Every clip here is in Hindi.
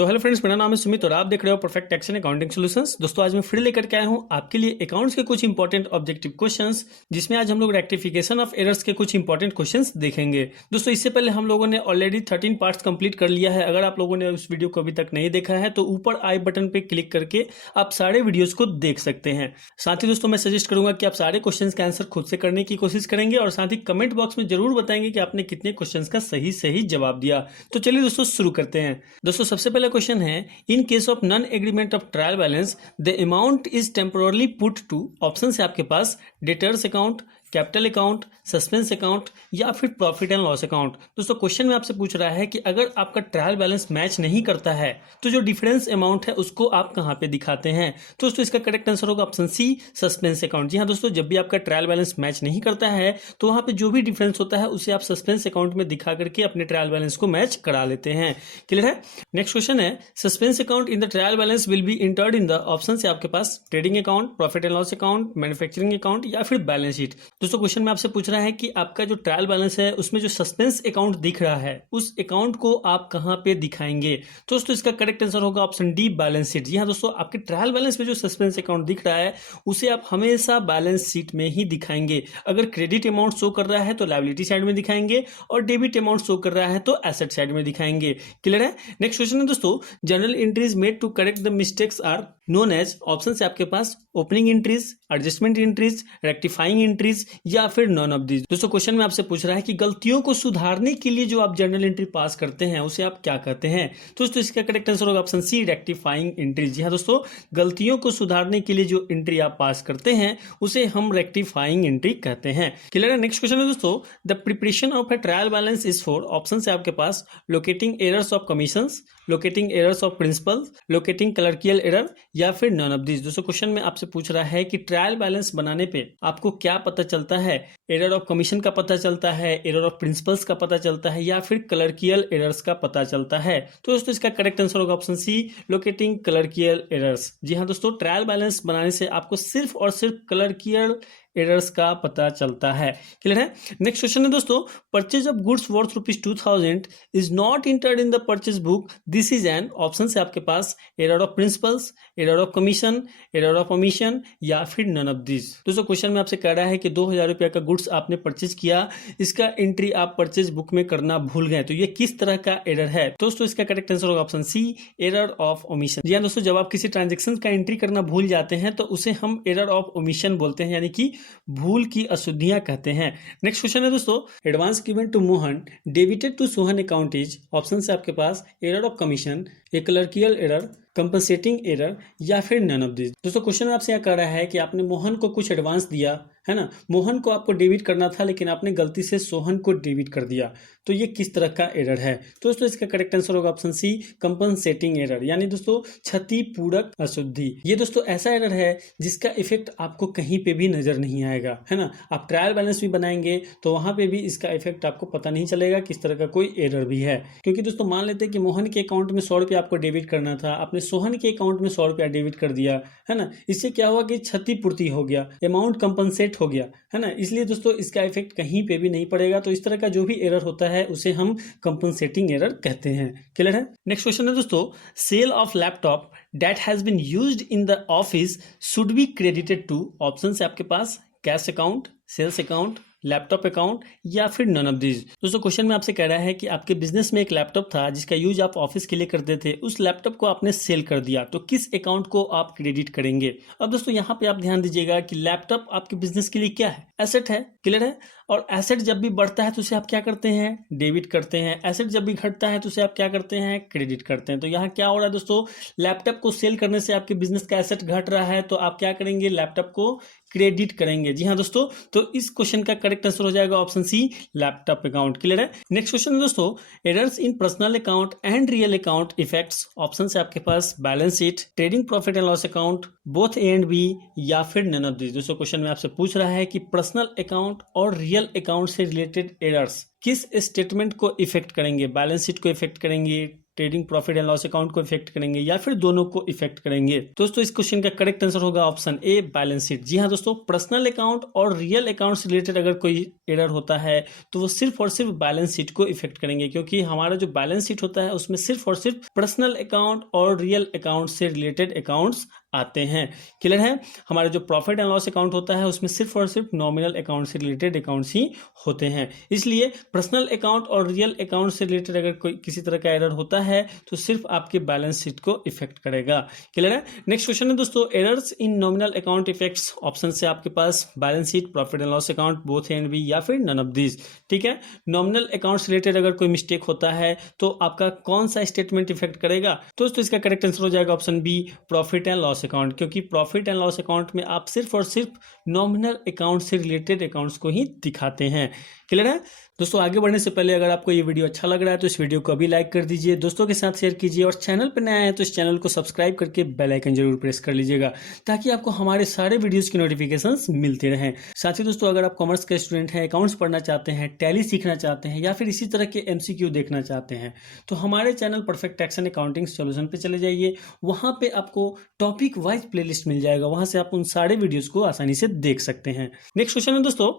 तो हेलो फ्रेंड्स, मेरा नाम है सुमित और आप देख रहे हो perfect tax and accounting solutions. दोस्तों आज मैं फिर लेकर के आया हूं आपके लिए अकाउंट्स के कुछ इंपॉर्टेंट ऑब्जेक्टिव क्वेश्चंस, जिसमें आज हम लोग रेक्टिफिकेशन ऑफ एरर्स के कुछ इंपॉर्टेंट क्वेश्चंस देखेंगे। दोस्तों इससे पहले हम लोगों ने ऑलरेडी 13 पार्ट्स कंप्लीट कर लिया है। अगर आप लोगों ने उस वीडियो को अभी तक नहीं देखा है तो ऊपर आई बटन पर क्लिक करके आप सारे वीडियोज को देख सकते हैं। साथ ही दोस्तों मैं सजेस्ट करूंगा कि आप सारे क्वेश्चन का आंसर खुद से करने की कोशिश करेंगे और साथ ही कमेंट बॉक्स में जरूर बताएंगे कि आपने कितने क्वेश्चन का सही जवाब दिया। तो चलिए दोस्तों शुरू करते हैं। दोस्तों सबसे पहला क्वेश्चन है, in case of non agreement of trial balance the amount is temporarily put to, option है आपके पास debtors account, capital account, suspense account या फिर प्रॉफिट एंड लॉस अकाउंट। दोस्तों क्वेश्चन में आपसे पूछ रहा है कि अगर आपका ट्रायल बैलेंस मैच नहीं करता है तो जो डिफरेंस अमाउंट है उसको आप कहां पे दिखाते हैं। तो दोस्तों इसका करेक्ट आंसर होगा ऑप्शन सी, सस्पेंस अकाउंट। जी हाँ दोस्तों, जब भी आपका ट्रायल बैलेंस मैच नहीं करता है तो वहां पे जो भी डिफरेंस होता है उसे आप सस्पेंस अकाउंट में दिखा करके अपने ट्रायल बैलेंस को मैच करा लेते हैं। क्लियर है। नेक्स्ट क्वेश्चन है, suspense account in the trial balance will be entered in the, option है आपके पास trading account, profit and loss account, manufacturing account या फिर बैलेंस शीट। दोस्तों क्वेश्चन में आपसे पूछ रहा है कि आपका जो ट्रायल बैलेंस है उसमें जो सस्पेंस अकाउंट दिख रहा है उस अकाउंट को आप कहां पे दिखाएंगे। तो दोस्तों इसका करेक्ट आंसर होगा ऑप्शन डी, बैलेंस शीट। जी हाँ दोस्तों, आपके ट्रायल बैलेंस में जो सस्पेंस अकाउंट दिख रहा है उसे आप हमेशा बैलेंस शीट में ही दिखाएंगे। अगर क्रेडिट अमाउंट शो कर रहा है तो लायबिलिटी साइड में दिखाएंगे और डेबिट अमाउंट शो कर रहा है तो एसेट साइड में दिखाएंगे। क्लियर है। नेक्स्ट क्वेश्चन है दोस्तों, journal entries made to correct the mistakes are known as, option है आपके पास opening entries, adjustment entries, rectifying entries या फिर नॉन ऑफ दीज। दोस्तों क्वेश्चन में आपसे पूछ रहा है कि गलतियों को सुधारने के लिए जो आप जर्नल एंट्री पास करते हैं उसे आप क्या कहते हैं। तो दोस्तों इसका करेक्ट आंसर होगा ऑप्शन सी, रेक्टिफाइंग एंट्रीज। जी हाँ दोस्तों, गलतियों को सुधारने के लिए जो एंट्री आप पास करते हैं उसे हम रेक्टिफाइंग एंट्री कहते हैं। क्लियर है। नेक्स्ट क्वेश्चन है दोस्तों, the preparation of a trial balance is for, option है आपके पास locating errors of commissions, locating errors of principles, locating clerical error या फिर नॉन ऑफ दिस। दोस्तों क्वेश्चन में आपसे पूछ रहा है कि ट्रायल बैलेंस बनाने पे आपको क्या पता चलता है, एरर ऑफ कमीशन का पता चलता है, एरर ऑफ प्रिंसिपल्स का पता चलता है या फिर क्लर्कियल एरर्स का पता चलता है। तो दोस्तों इसका करेक्ट आंसर होगा option C, locating clerical errors. जी हाँ दोस्तों, ट्रायल बैलेंस बनाने से आपको सिर्फ और सिर्फ क्लर्कियल एरर्स का पता चलता है। क्लियर है। नेक्स्ट क्वेश्चन है दोस्तों, purchase of goods worth ₹2000 is not entered in the purchase book, this is an, option है आपके पास error of principles, error of commission, error of omission या फिर नन ऑफ दिस। दोस्तों क्वेश्चन में आपसे कह रहा है कि 2000 रुपया का गुड्स आपने परचेज किया, इसका एंट्री आप परचेज बुक में करना भूल गए, तो ये किस तरह का एरर है। दोस्तों इसका करेक्ट आंसर होगा option C, error of omission. जी हाँ दोस्तों, जब आप किसी ट्रांजेक्शन का एंट्री करना भूल जाते हैं तो उसे हम एरर ऑफ ओमिशन बोलते हैं, यानी कि भूल की अशुद्धियां कहते हैं। नेक्स्ट क्वेश्चन है दोस्तों, advance given to Mohan debited to Sohan account is, option है आपके पास error of commission, a clerical error, compensating error या फिर नन ऑफ दिस। दोस्तों क्वेश्चन आपसे यह कह रहा है कि आपने मोहन को कुछ एडवांस दिया है ना, मोहन को आपको डेबिट करना था लेकिन आपने गलती से सोहन को डेबिट कर दिया, तो ये किस तरह का एरर है। तो दोस्तों इसका करेक्ट आंसर होगा ऑप्शन सी, कंपनसेटिंग एरर, यानी दोस्तों क्षतिपूरक अशुद्धि। ये दोस्तों ऐसा एरर है जिसका इफेक्ट आपको कहीं पे भी नजर नहीं आएगा, है ना। आप ट्रायल बैलेंस भी बनाएंगे तो वहां पे भी इसका इफेक्ट आपको पता नहीं चलेगा किस तरह का कोई एरर भी है। क्योंकि दोस्तों मान लेते हैं कि मोहन के अकाउंट में 100 रुपया आपको डेबिट करना था, आपने सोहन के अकाउंट में 100 रुपया डेबिट कर दिया, है ना। इससे क्या हुआ कि क्षतिपूर्ति हो गया, अमाउंट कंपनसेट हो गया, है ना। इसलिए दोस्तों इसका इफेक्ट कहीं पे भी नहीं पड़ेगा। तो इस तरह का जो भी एरर होता है उसे हम कंपनसेटिंग एरर कहते हैं। क्लियर है। नेक्स्ट क्वेश्चन है दोस्तों, sale of laptop that has been used in the office should be credited to, option है आपके पास cash account, sales account, laptop account या फिर नन ऑफ दिस। दोस्तों क्वेश्चन में आपसे कह रहा है कि आपके बिजनेस में एक लैपटॉप था जिसका यूज आप ऑफिस के लिए करते थे, उस लैपटॉप को आपने सेल कर दिया, तो किस अकाउंट को आप क्रेडिट करेंगे। अब दोस्तों यहाँ पे आप ध्यान दीजिएगा कि लैपटॉप आपके बिजनेस के लिए क्या है, एसेट है। क्लियर है। और एसेट जब भी बढ़ता है तो उसे आप क्या करते हैं, डेबिट करते हैं। एसेट जब भी घटता है तो उसे आप क्या करते हैं, क्रेडिट करते हैं। तो यहाँ क्या हो रहा है दोस्तों, लैपटॉप को सेल करने से आपके बिजनेस का एसेट घट रहा है तो आप क्या करेंगे, लैपटॉप को क्रेडिट करेंगे। जी हाँ दोस्तों, तो इस क्वेश्चन का करेक्ट आंसर हो जाएगा option C, laptop account. Clear है। नेक्स्ट क्वेश्चन है दोस्तों, errors in personal account and real account effects, option है आपके पास balance sheet, trading profit and loss account, both A and B या फिर नन ऑफ दिस। दोस्तों क्वेश्चन में आपसे पूछ रहा है कि पर्सनल अकाउंट और रियल अकाउंट से रिलेटेड एरर्स किस स्टेटमेंट को इफेक्ट करेंगे, बैलेंस शीट को इफेक्ट करेंगे, trading profit and loss account को इफेक्ट करेंगे या फिर दोनों को इफेक्ट करेंगे? दोस्तों इस क्वेश्चन का करेक्ट आंसर होगा ऑप्शन ए, बैलेंस शीट। जी हाँ दोस्तों, पर्सनल अकाउंट और रियल अकाउंट से रिलेटेड अगर कोई एरर होता है तो वो सिर्फ और सिर्फ बैलेंस शीट को इफेक्ट करेंगे, क्योंकि हमारा जो बैलेंस शीट होता है उसमें सिर्फ और सिर्फ पर्सनल अकाउंट और रियल अकाउंट से रिलेटेड अकाउंट्स आते हैं। क्लियर है? हमारे जो प्रॉफिट एंड लॉस अकाउंट होता है उसमें सिर्फ और सिर्फ नॉमिनल अकाउंट से रिलेटेड अकाउंट्स ही होते हैं। इसलिए पर्सनल अकाउंट और रियल अकाउंट से रिलेटेड अगर कोई किसी तरह का एरर होता है तो सिर्फ आपके बैलेंस शीट को इफेक्ट करेगा। क्लियर है? नेक्स्ट क्वेश्चन है दोस्तों, errors in nominal account effects. Option से आपके पास balance sheet, profit and loss account, both A and B, या फिर नन ऑफ दीज। ठीक है, नॉमिनल अकाउंट से रिलेटेड अगर कोई मिस्टेक होता है तो आपका कौन सा स्टेटमेंट इफेक्ट करेगा? दोस्तों इसका करेक्ट आंसर हो जाएगा option B, profit and loss account, क्योंकि प्रॉफिट एंड लॉस अकाउंट में आप सिर्फ और सिर्फ नॉमिनल अकाउंट से रिलेटेड अकाउंट्स को ही दिखाते हैं। क्लियर है? दोस्तों आगे बढ़ने से पहले अगर आपको ये वीडियो अच्छा लग रहा है तो इस वीडियो को अभी लाइक कर दीजिए, दोस्तों के साथ शेयर कीजिए, और चैनल पर नया है तो इस चैनल को सब्सक्राइब करके बेल आइकन जरूर प्रेस कर लीजिएगा ताकि आपको हमारे सारे वीडियोस की नोटिफिकेशंस मिलते रहें। साथ ही दोस्तों अगर आप कॉमर्स के स्टूडेंट हैं, अकाउंट्स पढ़ना चाहते हैं, टैली सीखना चाहते हैं, या फिर इसी तरह के MCQ देखना चाहते हैं तो हमारे channel perfect tax and accounting solution पे चले जाइए। वहां पे आपको टॉपिक वाइज प्लेलिस्ट मिल जाएगा, वहां से आप उन सारे वीडियोस को आसानी से देख सकते हैं। नेक्स्ट क्वेश्चन है दोस्तों,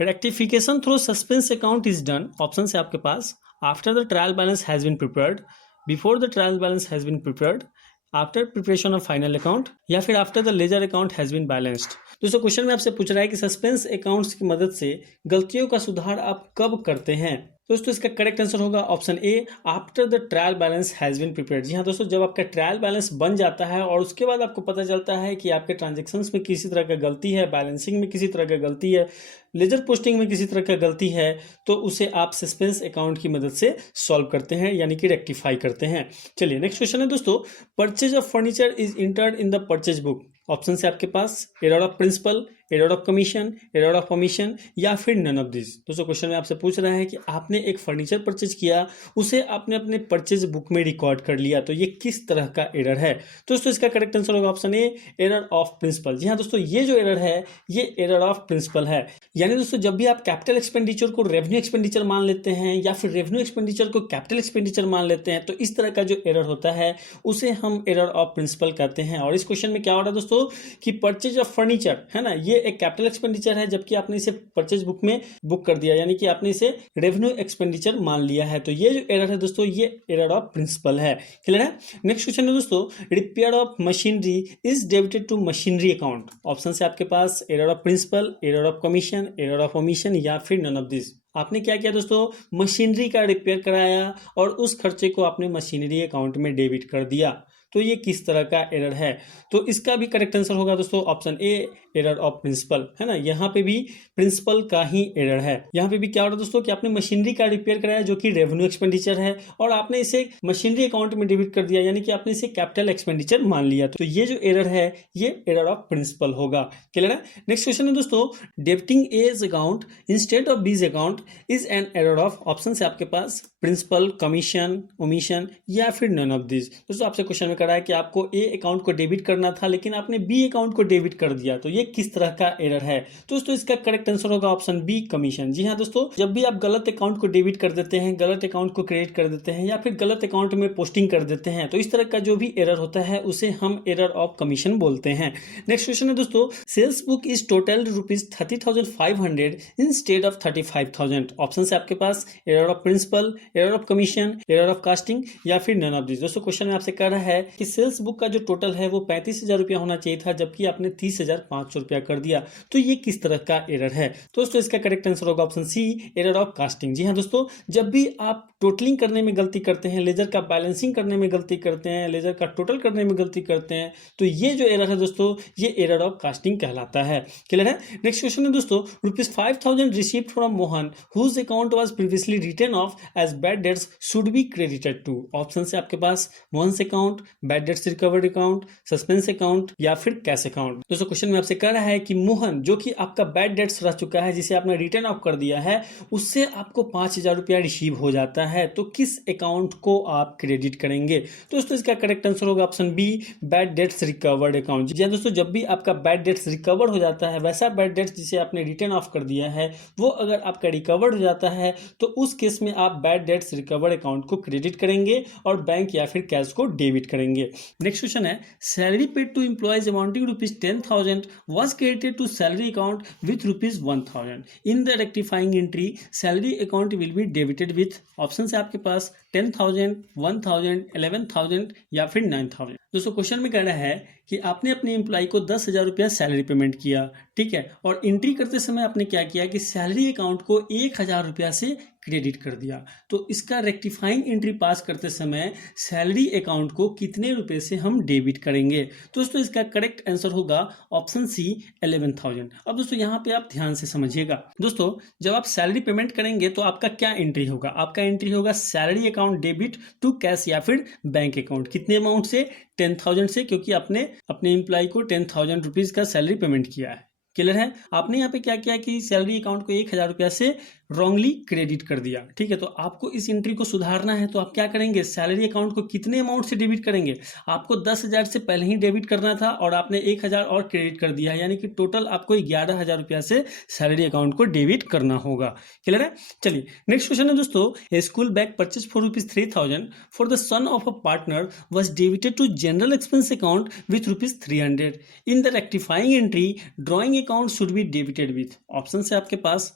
rectification through suspense account is done. Option है आपके पास after the trial balance has been prepared, before the trial balance has been prepared, after preparation of final account, या फिर after the ledger account has been balanced. दोस्तों क्वेश्चन में आपसे पूछ रहा है कि सस्पेंस अकाउंट्स की मदद से गलतियों का सुधार आप कब करते हैं? दोस्तों इसका करेक्ट आंसर होगा option A, after the trial balance has been prepared. जी हाँ दोस्तों, जब आपका ट्रायल बैलेंस बन जाता है और उसके बाद आपको पता चलता है कि आपके ट्रांजेक्शन्स में किसी तरह का गलती है, बैलेंसिंग में किसी तरह का गलती है, लेजर पोस्टिंग में किसी तरह का गलती है, तो उसे आप सस्पेंस अकाउंट की मदद से सॉल्व करते हैं, यानी कि रेक्टिफाई करते हैं। चलिए नेक्स्ट क्वेश्चन है दोस्तों, purchase of furniture is entered in the purchase book. Option है आपके पास error of principle, error of commission, error of omission, या फिर नन ऑफ दिस। दोस्तों क्वेश्चन में आपसे पूछ रहा है कि आपने एक फर्नीचर परचेज किया, उसे आपने अपने परचेज बुक में रिकॉर्ड कर लिया, तो ये किस तरह का एरर है? दोस्तों इसका करेक्ट आंसर होगा option A, error of principle. जी हाँ दोस्तों, ये जो एरर है ये एरर ऑफ प्रिंसिपल है। यानी दोस्तों जब भी आप कैपिटल एक्सपेंडिचर को रेवेन्यू एक्सपेंडिचर मान लेते हैं या फिर रेवेन्यू एक्सपेंडिचर को कैपिटल एक्सपेंडिचर मान लेते हैं तो इस तरह का जो एरर होता है उसे हम एरर ऑफ प्रिंसिपल कहते हैं। और इस क्वेश्चन में क्या हो रहा है दोस्तों कि परचेज ऑफ फर्नीचर है ना, ये एक कैपिटल एक्सपेंडिचर है, जबकि आपने इसे परचेज बुक में बुक कर दिया, यानी कि आपने इसे रेवेन्यू एक्सपेंडिचर मान लिया है। तो ये जो एरर है दोस्तों ये एरर ऑफ प्रिंसिपल है। क्लियर है? नेक्स्ट क्वेश्चन है दोस्तों, repair of machinery is debited to machinery account. Option है आपके पास error of principle, error of commission, error of omission, या फिर नन ऑफ दिस। आपने क्या किया दोस्तों, मशीनरी का रिपेयर कराया और उस खर्चे को आपने मशीनरी अकाउंट में डेबिट कर दिया, तो ये किस तरह का एरर है? तो इसका भी करेक्ट आंसर होगा दोस्तों option A, error of principle, है ना। यहाँ पे भी प्रिंसिपल का ही एरर है। यहाँ पे भी क्या हो रहा है दोस्तों कि आपने मशीनरी का रिपेयर कराया जो कि रेवेन्यू एक्सपेंडिचर है और आपने इसे मशीनरी अकाउंट में डेबिट कर दिया, यानी कि आपने इसे कैपिटल एक्सपेंडिचर मान लिया, तो ये जो एरर है ये एरर ऑफ प्रिंसिपल होगा। क्लियर है? नेक्स्ट क्वेश्चन है दोस्तों, debiting A's account instead of B's account is an error of. Option है आपके पास प्रिंसिपल, कमीशन, ओमिशन, या फिर नन ऑफ दिस। दोस्तों आपसे क्वेश्चन में करा है कि आपको ए अकाउंट को डेबिट करना था लेकिन आपने बी अकाउंट को डेबिट कर दिया, तो ये किस तरह का एरर है? दोस्तों इसका करेक्ट आंसर होगा ऑप्शन बी, कमीशन। जी हाँ दोस्तों, जब भी आप गलत अकाउंट को डेबिट कर देते हैं, गलत अकाउंट को क्रेडिट कर देते हैं या फिर गलत अकाउंट में पोस्टिंग कर देते हैं, तो इस तरह का जो भी एरर होता है उसे हम एरर ऑफ कमीशन बोलते हैं। नेक्स्ट क्वेश्चन है दोस्तों, sales book is total ₹30,500 instead of 35,000। Option है आपके पास error of principle, error of commission, error of casting, या फिर नन ऑफ दिस। दोस्तों क्वेश्चन में आपसे कह रहा है कि सेल्स बुक का जो टोटल है वो 35,000 रुपया होना चाहिए था, जबकि आपने 30,500 रुपया कर दिया, तो ये किस तरह का एरर है? दोस्तों इसका करेक्ट आंसर होगा option C, error of casting. जी हाँ दोस्तों, जब भी आप टोटलिंग करने में गलती करते हैं, लेजर का बैलेंसिंग करने में गलती करते हैं, लेजर का टोटल करने में गलती करते हैं, तो ये जो एरर है दोस्तों ये एरर ऑफ कास्टिंग कहलाता है। क्लियर है? नेक्स्ट क्वेश्चन है दोस्तों, ₹5,000 received from Mohan whose account was previously written off as bad debts should be credited to. Option है आपके पास Mohan account, bad debts recovered account, suspense account या फिर कैश अकाउंट। दोस्तों क्वेश्चन में आपसे कह रहा है कि मोहन जो कि आपका बैड डेट्स रह चुका है, जिसे आपने रिटर्न ऑफ कर दिया है, उससे आपको 5,000 रुपया रिसीव हो जाता है, तो किस अकाउंट को आप क्रेडिट करेंगे? तो दोस्तों इसका करेक्ट आंसर होगा option B, bad debts recovered account. जी हाँ दोस्तों, जब भी आपका बैड डेट्स रिकवर हो जाता है, वैसा बैड डेट्स जिसे आपने रिटर्न ऑफ कर दिया है वो अगर आपका रिकवर्ड हो जाता है तो उस केस में आप बैड डेट्स रिकवर्ड अकाउंट को क्रेडिट करेंगे और बैंक या फिर कैश को डेबिट करेंगे। नेक्स्ट क्वेश्चन है, salary paid to employees amounting ₹10,000 was credited to salary account with ₹1,000. In the rectifying entry, salary account will be debited with option है आपके पास 10,000, 1,000, 11,000 या फिर 9,000। दोस्तों क्वेश्चन में कहना है कि आपने अपने एम्प्लॉय को 10,000 रुपया सैलरी पेमेंट किया, ठीक है, और एंट्री करते समय आपने क्या किया कि सैलरी अकाउंट को 1,000 रुपया से क्रेडिट कर दिया। तो इसका रेक्टिफाइंग एंट्री पास करते समय सैलरी अकाउंट को कितने रुपए से हम डेबिट करेंगे? दोस्तों इसका करेक्ट आंसर होगा ऑप्शन सी 11,000। अब दोस्तों यहाँ पे आप ध्यान से समझिएगा। दोस्तों जब आप सैलरी पेमेंट करेंगे तो आपका क्या एंट्री होगा? आपका एंट्री होगा salary account debit to cash या फिर बैंक अकाउंट। कितने अमाउंट से? 10,000 से, क्योंकि आपने अपने एम्प्लॉय को 10,000 रुपीज का सैलरी पेमेंट किया है। क्लियर है? आपने यहाँ पे क्या किया कि सैलरी अकाउंट को 1,000 रुपया से रॉन्गली क्रेडिट कर दिया, ठीक है। तो आपको इस एंट्री को सुधारना है, तो आप क्या करेंगे? सैलरी अकाउंट को कितने अमाउंट से डेबिट करेंगे? आपको 10,000 से पहले ही डेबिट करना था और आपने 1,000 और क्रेडिट कर दिया है, यानी कि टोटल आपको 11,000 रुपया से सैलरी अकाउंट को डेबिट करना होगा। क्लियर है? चलिए नेक्स्ट क्वेश्चन है दोस्तों, a school bag purchase for ₹3,000 for the son of a partner was debited to general expense account with ₹300। In the rectifying entry drawing account should be debited with option है आपके पास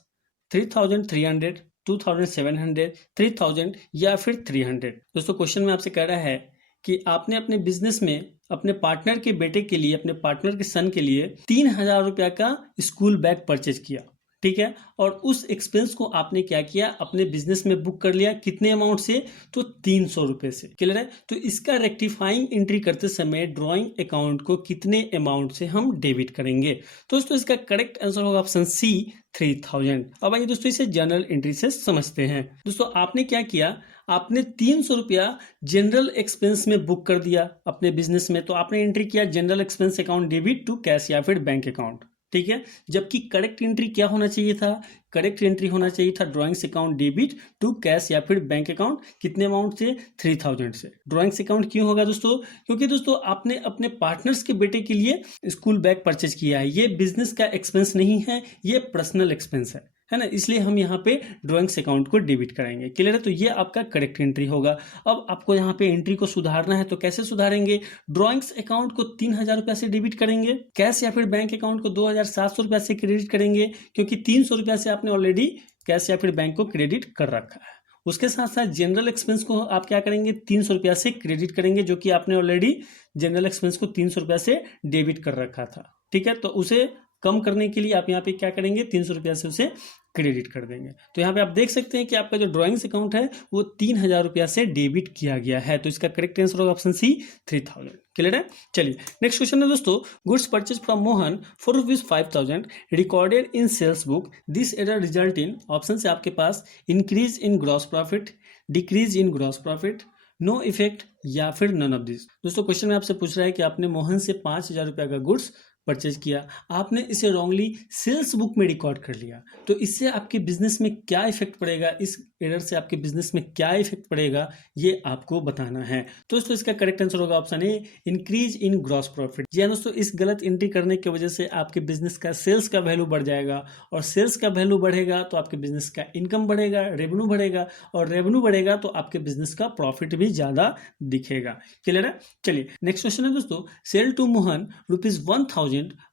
3,300, 2,700, 3,000 या फिर 300। दोस्तों क्वेश्चन में आपसे कह रहा है कि आपने अपने बिजनेस में अपने पार्टनर के बेटे के लिए, अपने पार्टनर के सन के लिए 3,000 रुपया का स्कूल बैग परचेज किया, ठीक है, और उस एक्सपेंस को आपने क्या किया? अपने बिजनेस में बुक कर लिया। कितने अमाउंट से? तो 300 रुपए से। क्लियर है? तो इसका रेक्टिफाइंग एंट्री करते समय ड्रॉइंग अकाउंट को कितने अमाउंट से हम डेबिट करेंगे? दोस्तों इसका करेक्ट आंसर होगा ऑप्शन सी 3,000। अब आइए दोस्तों इसे जनरल एंट्री से समझते हैं। दोस्तों आपने क्या किया? आपने 300 रुपया जनरल एक्सपेंस में बुक कर दिया अपने बिजनेस में, तो आपने एंट्री किया general expense account debit to cash या फिर बैंक अकाउंट, ठीक है। जबकि करेक्ट एंट्री क्या होना चाहिए था? करेक्ट एंट्री होना चाहिए था drawings account debit to cash या फिर बैंक अकाउंट। कितने अमाउंट से? 3,000 से। ड्रॉइंग्स अकाउंट क्यों होगा दोस्तों? क्योंकि दोस्तों आपने अपने पार्टनर्स के बेटे के लिए स्कूल बैग परचेज किया है, ये बिजनेस का एक्सपेंस नहीं है, ये पर्सनल एक्सपेंस है ना, इसलिए हम यहाँ पे ड्रॉइंग्स अकाउंट को डेबिट करेंगे। क्लियर है? तो ये आपका करेक्ट एंट्री होगा। अब आपको यहाँ पे एंट्री को सुधारना है, तो कैसे सुधारेंगे? ड्रॉइंग्स अकाउंट को 3,000 रुपया से डेबिट करेंगे, कैश या फिर बैंक अकाउंट को 2,700 रुपया से क्रेडिट करेंगे, क्योंकि 300 रुपया से आपने ऑलरेडी कैश या फिर बैंक को क्रेडिट कर रखा है। उसके साथ साथ जनरल एक्सपेंस को आप क्या करेंगे? 300 रुपया से क्रेडिट करेंगे, जो कि आपने ऑलरेडी जनरल एक्सपेंस को 300 रुपया से डेबिट कर रखा था, ठीक है। तो उसे कम करने के लिए आप यहाँ पे क्या करेंगे? 300 रुपया से उसे क्रेडिट कर देंगे। तो यहाँ पे आप देख सकते हैं कि आपका जो ड्रॉइंग्स अकाउंट है वो 3,000 रुपया से डेबिट किया गया है। तो इसका करेक्ट आंसर होगा ऑप्शन सी 3,000। क्लियर है? चलिए नेक्स्ट क्वेश्चन है दोस्तों, goods purchase from Mohan for ₹5,000 recorded in sales book, this error result in option से आपके पास increase in gross profit, decrease in gross profit, no effect या फिर नन ऑफ दिस। दोस्तों क्वेश्चन में आपसे पूछ रहा है कि आपने मोहन से 5,000 रुपया का गुड्स परचेज किया, आपने इसे रॉन्गली सेल्स बुक में रिकॉर्ड कर लिया, तो इससे आपके बिजनेस में क्या इफेक्ट पड़ेगा? इस एरर से आपके बिजनेस में क्या इफेक्ट पड़ेगा, ये आपको बताना है। तो दोस्तों इसका करेक्ट आंसर होगा option A, increase in gross profit. जी हाँ दोस्तों, इस गलत एंट्री करने की वजह से आपके बिजनेस का सेल्स का वैल्यू बढ़ जाएगा, और सेल्स का वैल्यू बढ़ेगा तो आपके बिजनेस का इनकम बढ़ेगा, रेवेन्यू बढ़ेगा, और रेवेन्यू बढ़ेगा तो आपके बिजनेस का प्रॉफिट भी ज्यादा दिखेगा। क्लियर है? चलिए नेक्स्ट क्वेश्चन है दोस्तों, sale to Mohan ₹1,000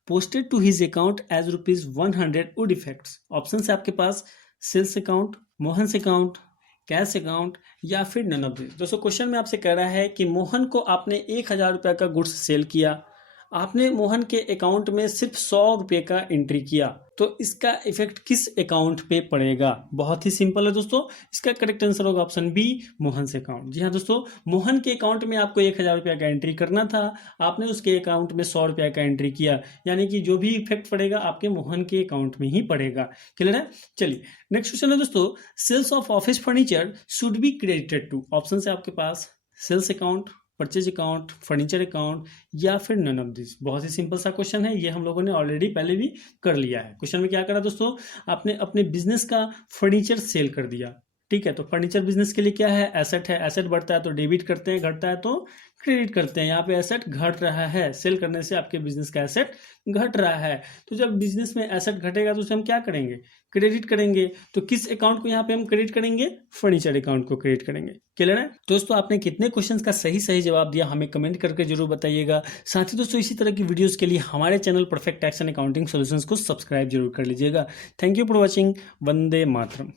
posted to his account as ₹100 would effects। Option है आपके पास sales account, Mohan account, cash account या फिर नन ऑफ दिस। दोस्तों क्वेश्चन में आपसे कह रहा है कि मोहन को आपने 1,000 रुपया का गुड्स सेल किया, आपने मोहन के अकाउंट में सिर्फ 100 रुपये का एंट्री किया, तो इसका इफेक्ट किस अकाउंट पे पड़ेगा? बहुत ही सिंपल है दोस्तों, इसका करेक्ट आंसर होगा ऑप्शन बी, मोहन से अकाउंट। जी हाँ दोस्तों, मोहन के अकाउंट में आपको 1,000 रुपया का एंट्री करना था, आपने उसके अकाउंट में 100 रुपया का एंट्री किया, यानी कि जो भी इफेक्ट पड़ेगा आपके मोहन के अकाउंट में ही पड़ेगा। क्लियर है? चलिए नेक्स्ट क्वेश्चन है दोस्तों, sales of office furniture should be credited to. Option है आपके पास sales account, purchase account, furniture account या फिर नन ऑफ दिस। बहुत ही सिंपल सा क्वेश्चन है, ये हम लोगों ने ऑलरेडी पहले भी कर लिया है। क्वेश्चन में क्या करा दोस्तों, आपने अपने बिजनेस का फर्नीचर सेल कर दिया, ठीक है। तो फर्नीचर बिजनेस के लिए क्या है, एसेट है, एसेट बढ़ता है तो डेबिट करते हैं, घटता है तो क्रेडिट करते हैं। यहाँ पे एसेट घट रहा है, सेल करने से आपके बिजनेस का एसेट घट रहा है। तो जब बिजनेस में एसेट घटेगा तो उसे हम क्या करेंगे, क्रेडिट करेंगे। तो किस अकाउंट को यहाँ पे हम क्रेडिट करेंगे, फर्नीचर अकाउंट को क्रेडिट करेंगे। क्लियर है दोस्तों, आपने कितने क्वेश्चंस का सही सही जवाब दिया हमें कमेंट करके जरूर बताइएगा। साथ ही दोस्तों इसी तरह की वीडियोस के लिए हमारे channel perfect tax and accounting solutions को सब्सक्राइब जरूर कर लीजिएगा। Thank you for watching. Vande Mataram.